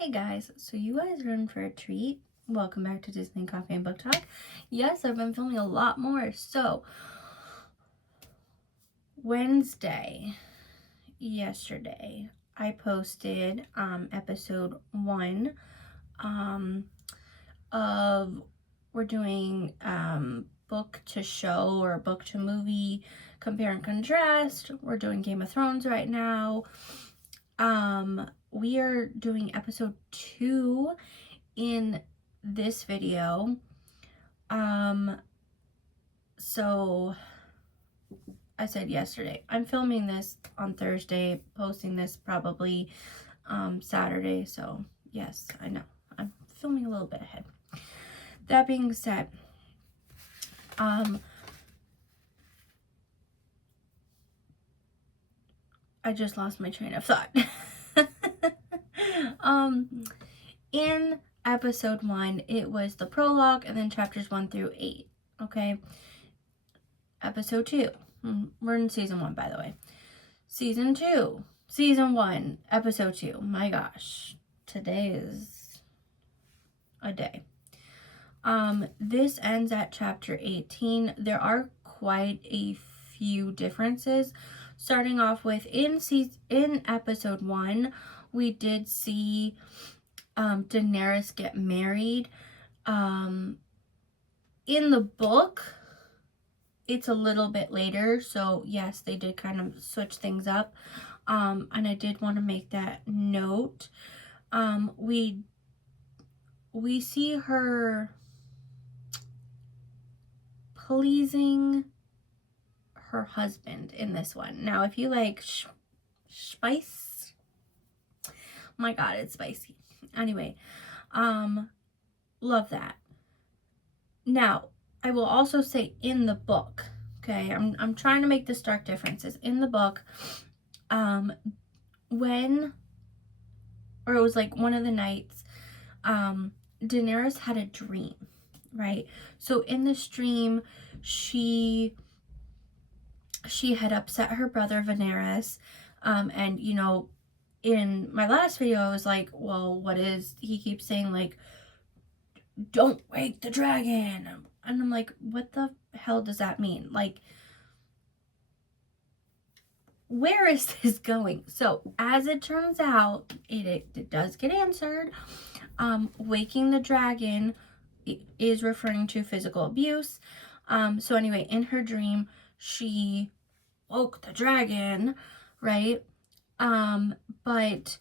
Hey guys, so you guys are in for a treat. Welcome back to Disney Coffee and Book Talk. Yes, I've been filming a lot more. So, yesterday, I posted episode 1 of we're doing book to show or book to movie compare and contrast. We're doing Game of Thrones right now. We are doing episode 2 in this video. So I said yesterday, I'm filming this on Thursday, posting this probably Saturday. So yes, I know I'm filming a little bit ahead. That being said, I just lost my train of thought. In episode 1, it was the prologue and then chapters 1 through 8. Okay. Episode 2. We're in season 1, by the way. Season 2. Season 1, episode 2. My gosh. Today is a day. This ends at chapter 18. There are quite a few differences. Starting off with in episode 1, we did see Daenerys get married. In the book, it's a little bit later, so yes, they did kind of switch things up. And I did want to make that note. We see her pleasing her husband in this one. Now, if you like spice, my God, it's spicy. Anyway, love that. Now, I will also say in the book, okay, I'm trying to make the stark differences. In the book, it was like one of the nights, Daenerys had a dream, right? So in this dream, she had upset her brother Varys, and you know, in my last video, I was like, well, he keeps saying like, don't wake the dragon, and I'm like, what the hell does that mean? Like, where is this going? So as it turns out, it does get answered. Waking the dragon is referring to physical abuse. So anyway, in her dream, she woke the dragon, right? But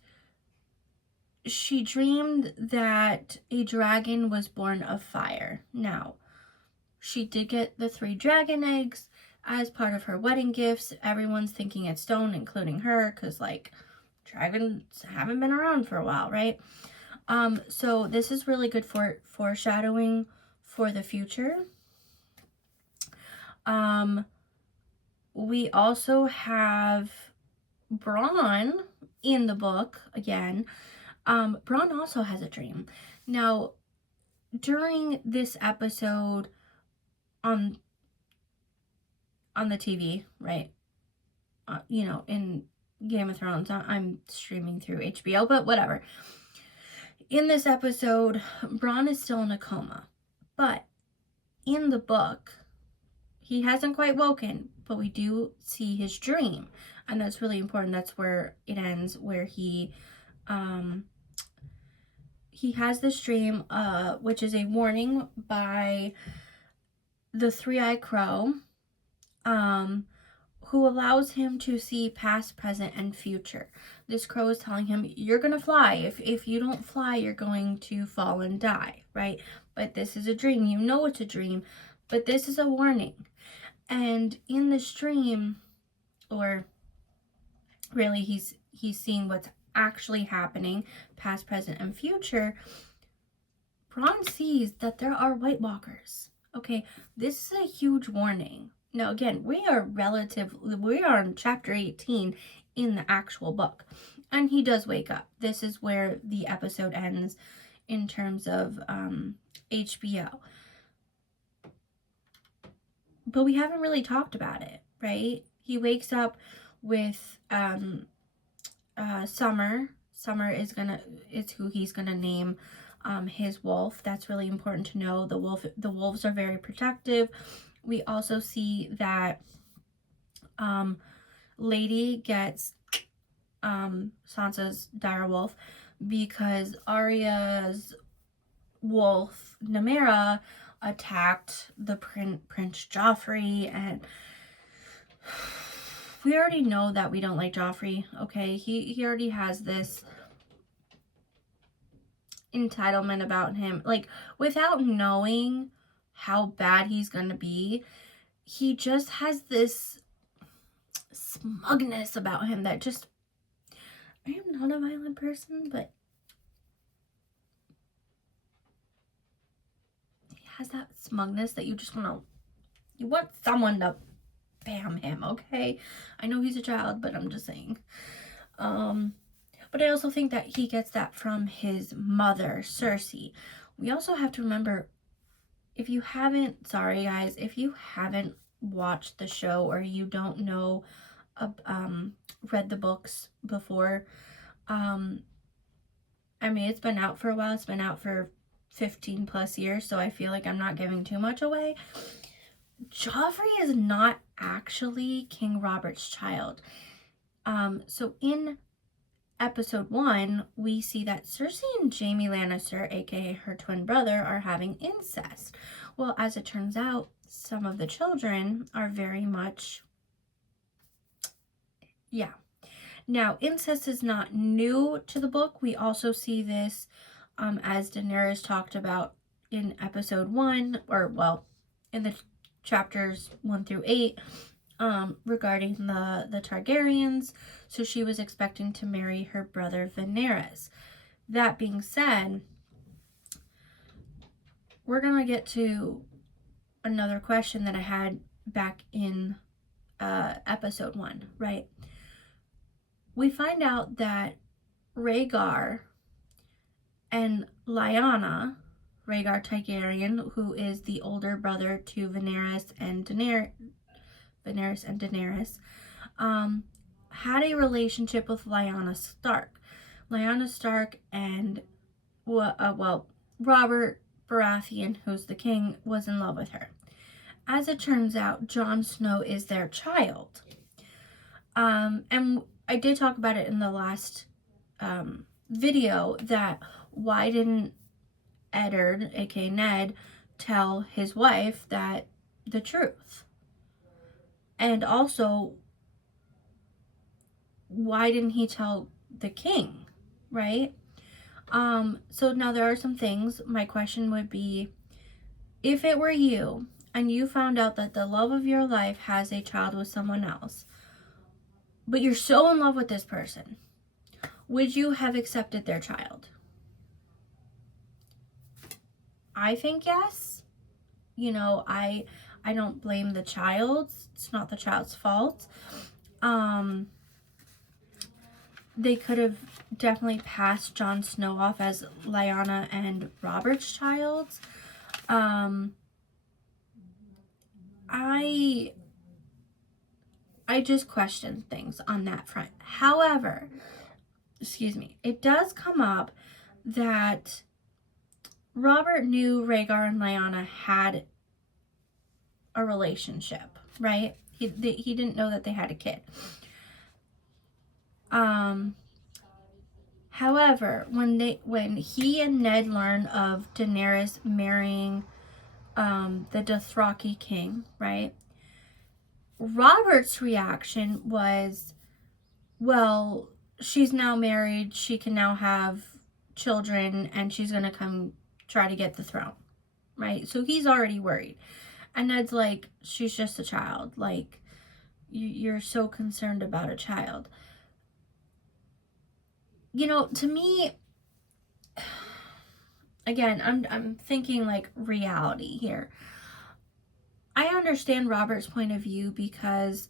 she dreamed that a dragon was born of fire. Now, she did get the 3 dragon eggs as part of her wedding gifts. Everyone's thinking it's stone, including her, because like dragons haven't been around for a while, right? So this is really good for foreshadowing for the future. We also have Bronn in the book again. Bronn also has a dream. Now, during this episode on the TV, right? You know, in Game of Thrones, I'm streaming through HBO, but whatever. In this episode, Bronn is still in a coma, but in the book, he hasn't quite woken, but we do see his dream, and that's really important. That's where it ends, where he has this dream, which is a warning by the Three-Eyed Crow, who allows him to see past, present, and future. This crow is telling him, you're going to fly. If you don't fly, you're going to fall and die, right? But this is a dream. You know it's a dream, but this is a warning. And in this dream, or really he's seeing what's actually happening, past, present, and future, Bronn sees that there are White Walkers. Okay, this is a huge warning. Now, again, we are on chapter 18 in the actual book, and he does wake up. This is where the episode ends in terms of HBO. But we haven't really talked about it, right? He wakes up with Summer Summer is who he's gonna name his wolf. That's really important to know. The wolves are very protective. We also see that Lady gets Sansa's direwolf because Arya's wolf Nymeria attacked the Prince Joffrey, and we already know that we don't like Joffrey. Okay, he already has this entitlement about him, like, without knowing how bad he's gonna be, he just has this smugness about him that just, I am not a violent person, but he has that smugness that you just want someone to bam him. Okay, I know he's a child, but I'm just saying. But I also think that he gets that from his mother, Cersei. We also have to remember, if you haven't watched the show, or you don't know, read the books before, I mean, it's been out for a while. It's been out for 15 plus years, so I feel like I'm not giving too much away. Joffrey is not actually King Robert's child. So in episode 1, we see that Cersei and Jaime Lannister, aka her twin brother, are having incest. Well, as it turns out, some of the children are very much, yeah. Now, incest is not new to the book. We also see this as Daenerys talked about in episode 1, or, well, in the chapters 1 through 8, regarding the Targaryens. So she was expecting to marry her brother Daenerys. That being said, we're gonna get to another question that I had back in episode 1, right? We find out that Rhaegar and Lyanna, Rhaegar Targaryen, who is the older brother to Daenerys and Daenerys, had a relationship with Lyanna Stark. Lyanna Stark and, Robert Baratheon, who's the king, was in love with her. As it turns out, Jon Snow is their child. And I did talk about it in the last video, that why didn't Eddard, aka Ned, tell his wife the truth? And also, why didn't he tell the king, right? So now there are some things. My question would be, if it were you and you found out that the love of your life has a child with someone else, but you're so in love with this person, would you have accepted their child? I think yes. You know, I don't blame the child. It's not the child's fault. They could have definitely passed Jon Snow off as Lyanna and Robert's child. I just question things on that front. However, it does come up that Robert knew Rhaegar and Lyanna had a relationship, right? He didn't know that they had a kid. However, when he and Ned learn of Daenerys marrying the Dothraki king, right? Robert's reaction was, well, she's now married, she can now have children, and she's gonna come try to get the throne, right? So he's already worried. And Ned's like, she's just a child. Like, you're so concerned about a child. You know, to me, again, I'm thinking like reality here. I understand Robert's point of view, because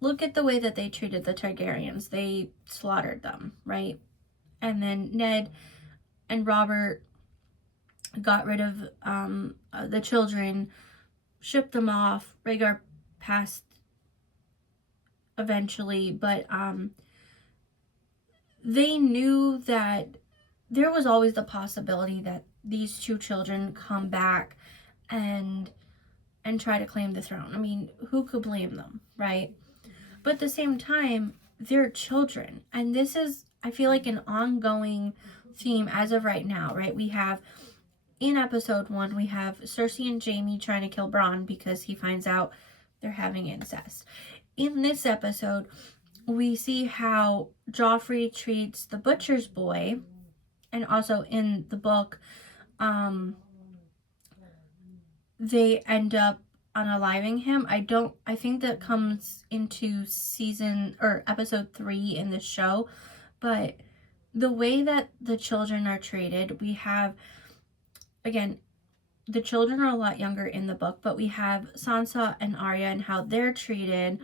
look at the way that they treated the Targaryens. They slaughtered them, right? And then Ned and Robert got rid of the children, shipped them off. Rhaegar passed eventually, but they knew that there was always the possibility that these two children come back and try to claim the throne. I mean, who could blame them, right? But at the same time, they're children. And this is, I feel like, an ongoing theme as of right now, right? We have, in episode 1, we have Cersei and Jaime trying to kill Bronn because he finds out they're having incest. In this episode, we see how Joffrey treats the butcher's boy, and also in the book, they end up unaliving him. I think that comes into episode 3 in the show, but the way that the children are treated, we have, again, the children are a lot younger in the book, but we have Sansa and Arya and how they're treated,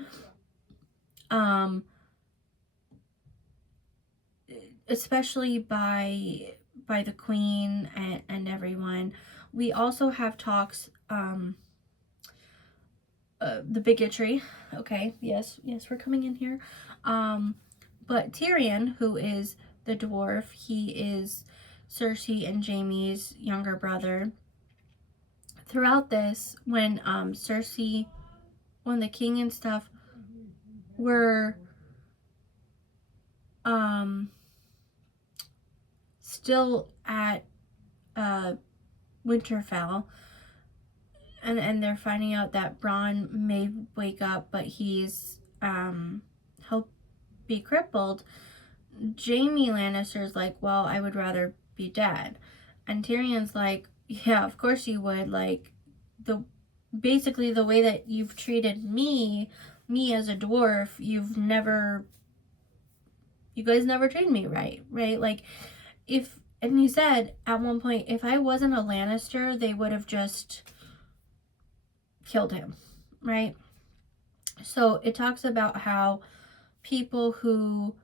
especially by the queen and everyone. We also have talks, the bigotry. Okay, yes, we're coming in here. But Tyrion, who is the dwarf, he is Cersei and Jaime's younger brother. Throughout this, when Cersei, when the king and stuff were still at Winterfell, and they're finding out that Bronn may wake up, but he's he'll be crippled. Jaime Lannister's like, well, I would rather be dead. And Tyrion's like, yeah, of course you would. Like, basically the way that you've treated me as a dwarf, you guys never treated me right? Like, and he said at one point, if I wasn't a Lannister, they would have just killed him, right? So it talks about how people who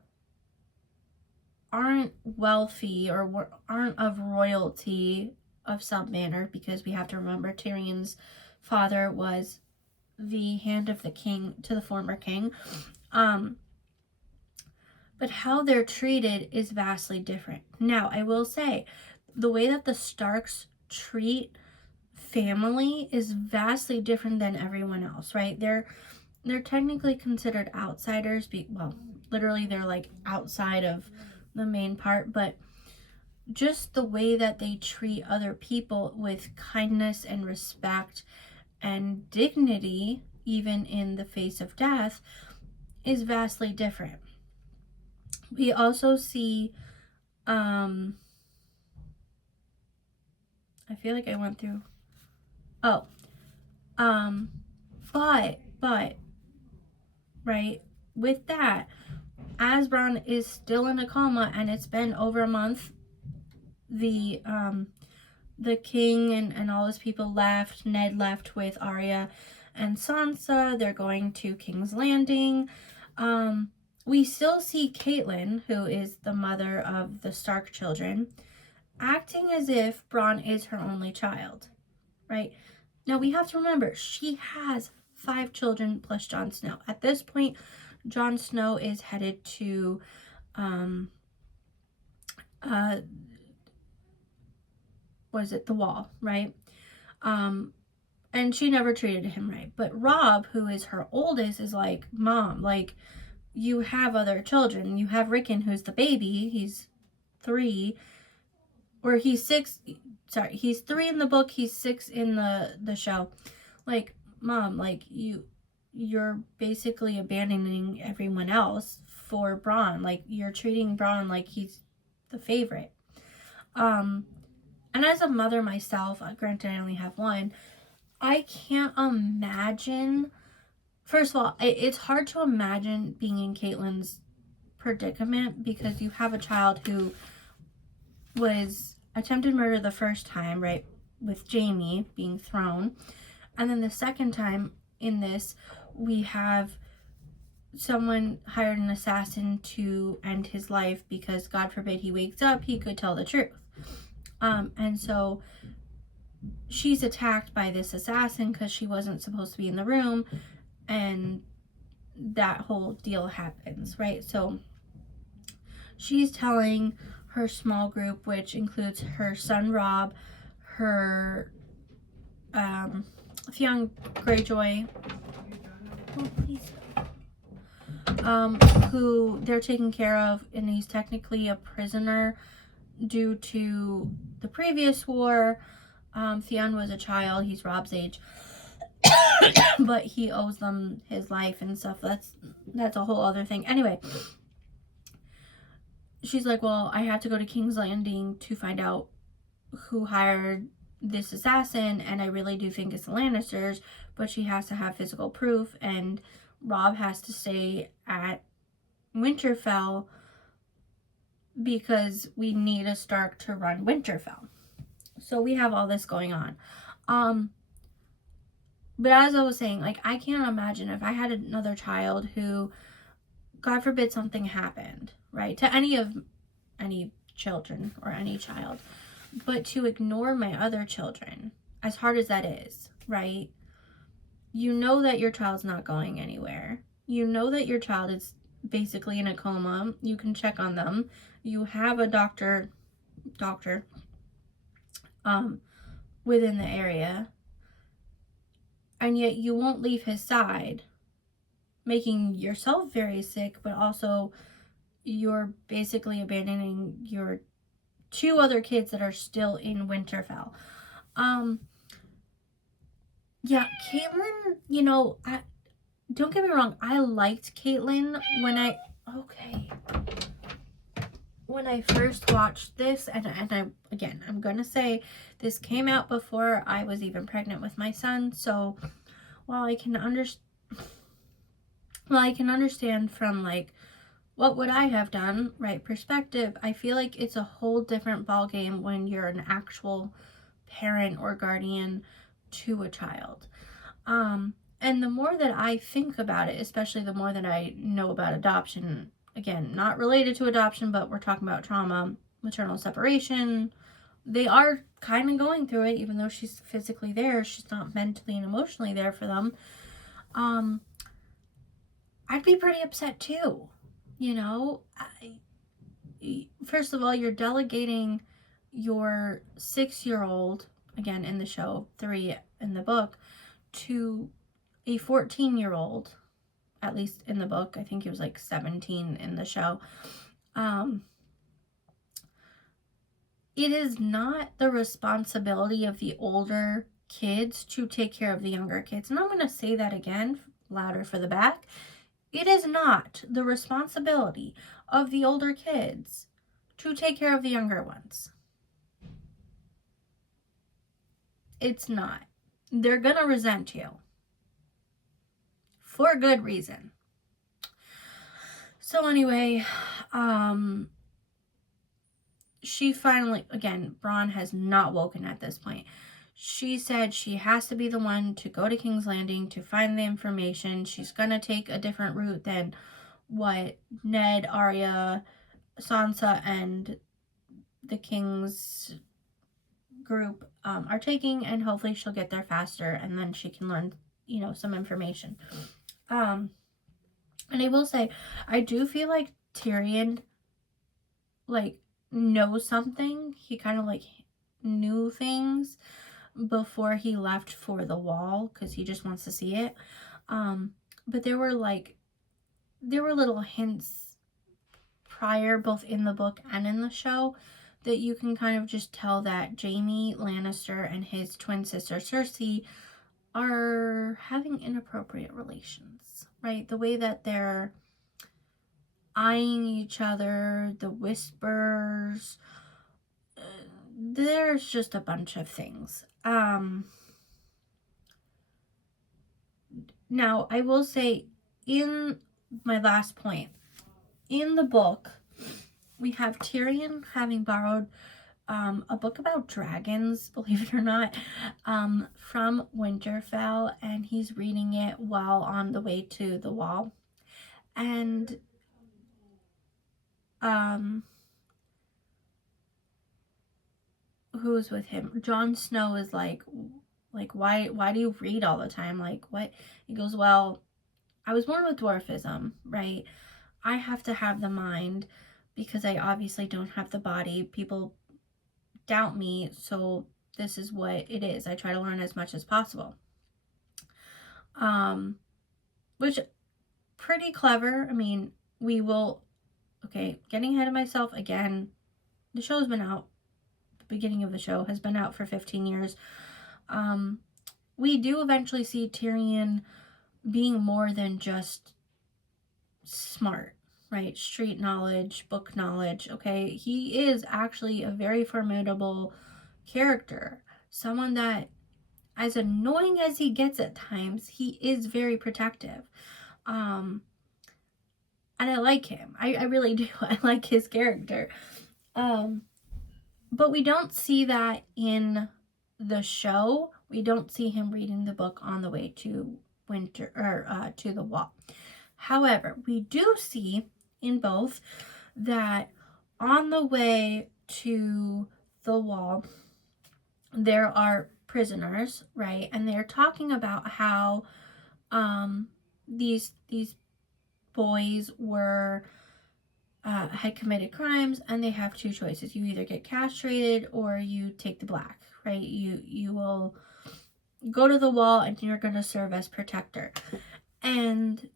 aren't wealthy or aren't of royalty of some manner, because we have to remember Tyrion's father was the hand of the king to the former king, but how they're treated is vastly different. Now, I will say, the way that the Starks treat family is vastly different than everyone else, right? They're technically considered outsiders. Well, literally, they're like outside of the main part, but just the way that they treat other people with kindness and respect and dignity, even in the face of death, is vastly different. We also see, I feel like I went through, but, right, with that, as Bronn is still in a coma and it's been over a month, the king and all his people left. Ned left with Arya and Sansa. They're going to King's Landing. We still see Catelyn, who is the mother of the Stark children, acting as if Bronn is her only child, right? Now, we have to remember, she has 5 children plus Jon Snow. At this point, Jon Snow is headed to the Wall, right? And she never treated him right. But Robb, who is her oldest, is like, Mom, like, you have other children. You have Rickon, who's the baby. He's 3. Or he's 6. Sorry, he's 3 in the book. He's 6 in the show. Like, Mom, like, you're basically abandoning everyone else for Bronn. Like, you're treating Bronn like he's the favorite. And as a mother myself, granted I only have one, I can't imagine. First of all, it's hard to imagine being in Catelyn's predicament, because you have a child who was attempted murder the first time, right, with Jaime being thrown. And then the second time in this, we have someone hired an assassin to end his life because, God forbid, he wakes up, he could tell the truth. And so she's attacked by this assassin because she wasn't supposed to be in the room, and that whole deal happens, right? So she's telling her small group, which includes her son Robb, her Theon Greyjoy, who they're taking care of, and he's technically a prisoner due to the previous war. Theon was a child, he's Robb's age, but he owes them his life and stuff. That's a whole other thing. Anyway, she's like, well, I have to go to King's Landing to find out who hired this assassin, and I really do think it's the Lannisters, but she has to have physical proof, and Robb has to stay at Winterfell because we need a Stark to run Winterfell. So we have all this going on. But as I was saying, like, I can't imagine if I had another child who, God forbid, something happened, right? To any children or any child. But to ignore my other children, as hard as that is, right? You know that your child's not going anywhere. You know that your child is basically in a coma. You can check on them. You have a doctor within the area. And yet you won't leave his side, making yourself very sick, but also you're basically abandoning your 2 other kids that are still in Winterfell. Yeah, Catelyn, you know, don't get me wrong, I liked Catelyn when I first watched this, and I'm gonna say this came out before I was even pregnant with my son, so while I can understand from, like, what would I have done, right, perspective, I feel like it's a whole different ballgame when you're an actual parent or guardian to a child. And the more that I think about it, especially the more that I know about adoption, again, not related to adoption, but we're talking about trauma, maternal separation, they are kind of going through it, even though she's physically there, she's not mentally and emotionally there for them. I'd be pretty upset too. You know, first of all, you're delegating your 6-year-old, again in the show, 3 in the book, to a 14-year-old, at least in the book. I think he was like 17 in the show. It is not the responsibility of the older kids to take care of the younger kids. And I'm going to say that again, louder for the back. It is not the responsibility of the older kids to take care of the younger ones. It's not. They're going to resent you. For good reason. So anyway, she finally, again, Bronn has not woken at this point. She said she has to be the one to go to King's Landing to find the information. She's going to take a different route than what Ned, Arya, Sansa, and the King's group are taking, and hopefully she'll get there faster, and then she can learn, you know, some information. And I will say, I do feel like Tyrion, like, knows something. He kind of, like, knew things before he left for the Wall, because he just wants to see it. But there were little hints prior, both in the book and in the show, that you can kind of just tell that Jaime Lannister and his twin sister Cersei are having inappropriate relations, right? The way that they're eyeing each other, the whispers, there's just a bunch of things. Now, I will say, in my last point, in the book, we have Tyrion having borrowed a book about dragons, believe it or not, from Winterfell, and he's reading it while on the way to the Wall. And who's with him? Jon Snow is like, why do you read all the time? Like, what? He goes, well, I was born with dwarfism, right? I have to have the mind, because I obviously don't have the body. People doubt me, so this is what it is. I try to learn as much as possible. Which, pretty clever. I mean, we will, okay, getting ahead of myself again. The show's been out, the beginning of the show has been out for 15 years. We do eventually see Tyrion being more than just smart, right? Street knowledge, book knowledge, okay? He is actually a very formidable character. Someone that, as annoying as he gets at times, he is very protective. And I like him. I really do. I like his character. But we don't see that in the show. We don't see him reading the book on the way to Winter, or to the Wall. However, we do see in both that on the way to the Wall, there are prisoners, right? And they're talking about how these boys were had committed crimes, and they have two choices. You either get castrated or you take the black, right? You will go to the Wall and you're going to serve as protector. And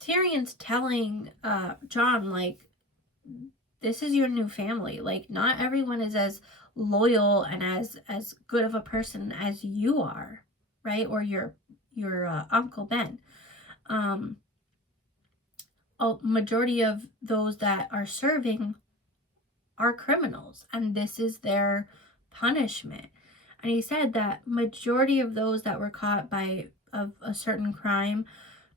Tyrion's telling Jon, like, this is your new family. Like, not everyone is as loyal and as good of a person as you are, right? Or your Uncle Ben. A majority of those that are serving are criminals, and this is their punishment. And he said that majority of those that were caught of a certain crime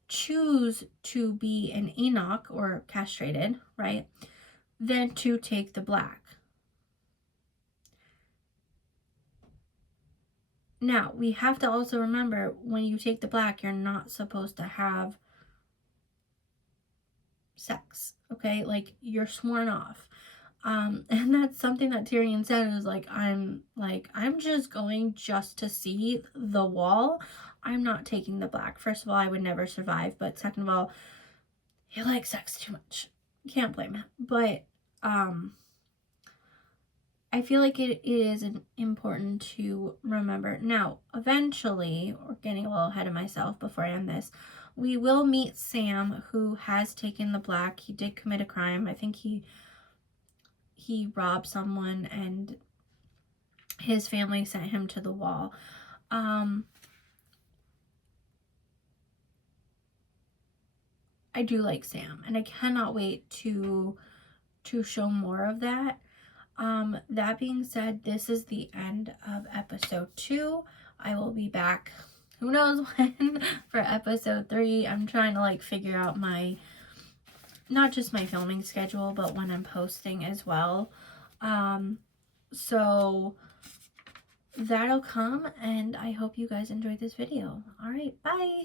choose to be an eunuch or castrated, right, than to take the black. Now, we have to also remember, when you take the black, you're not supposed to have sex, okay? Like, you're sworn off. And that's something that Tyrion said. It was like, I'm just going just to see the Wall. I'm not taking the black. First of all, I would never survive, but second of all, he likes sex too much. Can't blame him. But I feel like it is important to remember. Now, eventually, we're getting a little ahead of myself before I end this, we will meet Sam, who has taken the black. He did commit a crime. I think he robbed someone, and his family sent him to the Wall. I do like Sam, and I cannot wait to show more of that. That being said, this is the end of episode 2. I will be back, who knows when, for episode 3. I'm trying to like figure out not just my filming schedule, but when I'm posting as well. So that'll come, and I hope you guys enjoyed this video. All right, bye.